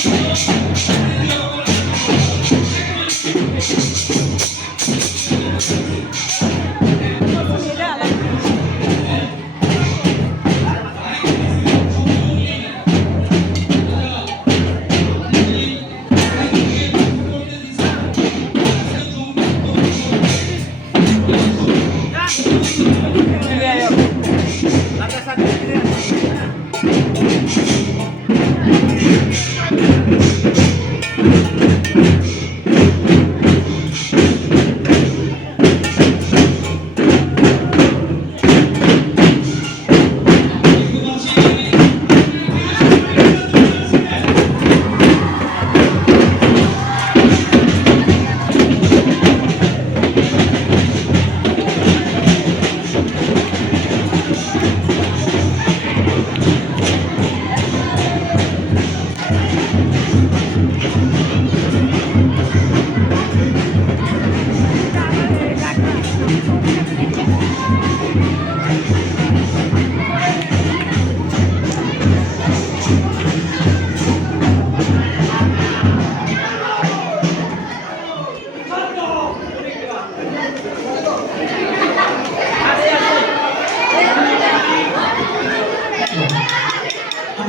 Gracias.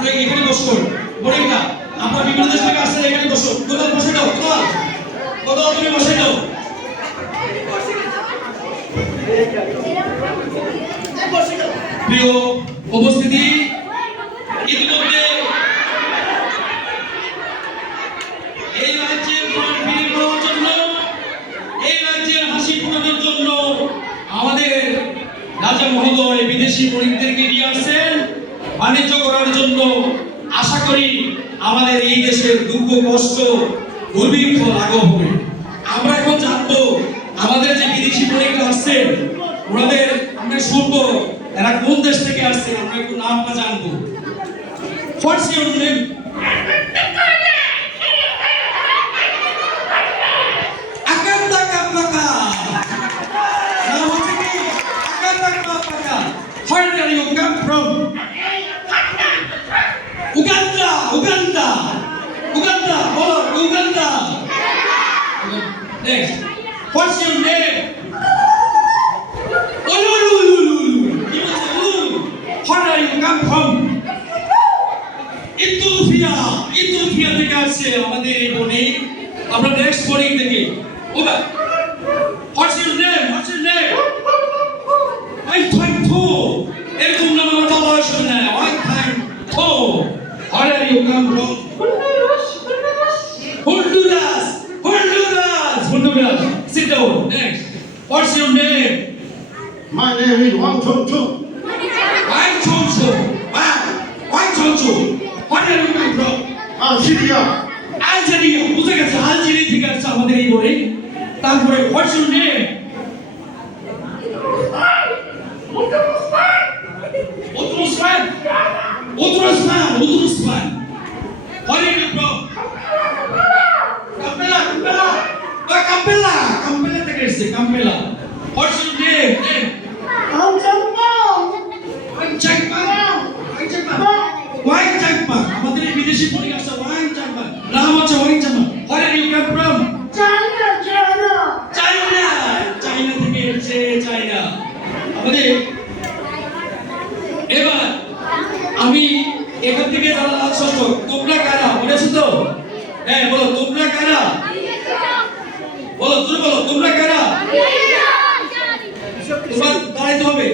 আপনারা এখানে বসুন। বড়িরা আপনারা বিভিন্ন দেশ থেকে আসছেন, এখানে বসুন। কোথাও বসে দাও কোথাও কোথাও তুমি বসে দাও প্রিয় উপস্থিতি, ইতিমধ্যে এই রাজ্যের প্রাণ ফিরে পাওয়ার জন্য, এই রাজ্যের হাসি জন্য আমাদের রাজা মহোদয়, বিদেশি বণিকদেরকে নিয়ে আসছেন। বাণিজ্য করার জন্য আশা করি আমাদের এই দেশের দুঃখ কষ্ট দুর্ভিক্ষ লাঘব হবে। আমরা এখন জানব, আমাদের যে বিদেশি বণিকরা আসছেন ওনাদের আমরা শুনব, এরা কোন দেশ থেকে আসছেন আমরা একটু নামটা জানব। What's from? Us a Ulu. Where are you come from? Ethiopia Ethiopia থেকে আসছে আমাদের এই বণিক আমরা নেক্সট বণিক দেখি ওবা what's your name what's your name I thank থো, এরকম নাম আমার বাবা শুনে you come from Honduras Honduras Honduras sit down next what's your name My name is Wang Chung Chung. ওয়াই চোচো ওয়াই ওয়াই Chocho where are you come from I'm Syria. Algeria বুঝে গেছে আলজেরিয়া থেকে আসছে আমাদের এই বলে তারপরে হোয়াটস ইউর নেম উত্তরস্থান উত্তরস্থান উত্তরস্থান Where are you from? Kampala Kampala O Kampala থেকে এসেছে Kampala what's your name name I'm Jumbo. Wang Chakma Wang Chakma আমাদের এই বিদেশি পড়ি আসছে ওয়াং চাকমা নাম হচ্ছে Wang Chakma Where are you come from? China, China. China China থেকে এসেছে চাইনা আমাদের এবার আমি এখান থেকে যারা লাল ষষ্ঠ তোমরা কারা? মনে তো? হ্যাঁ বলো তোমরা কারা? বলো তুমি বলো তোমরা কারা? তোমার দাঁড়াইতে হবে।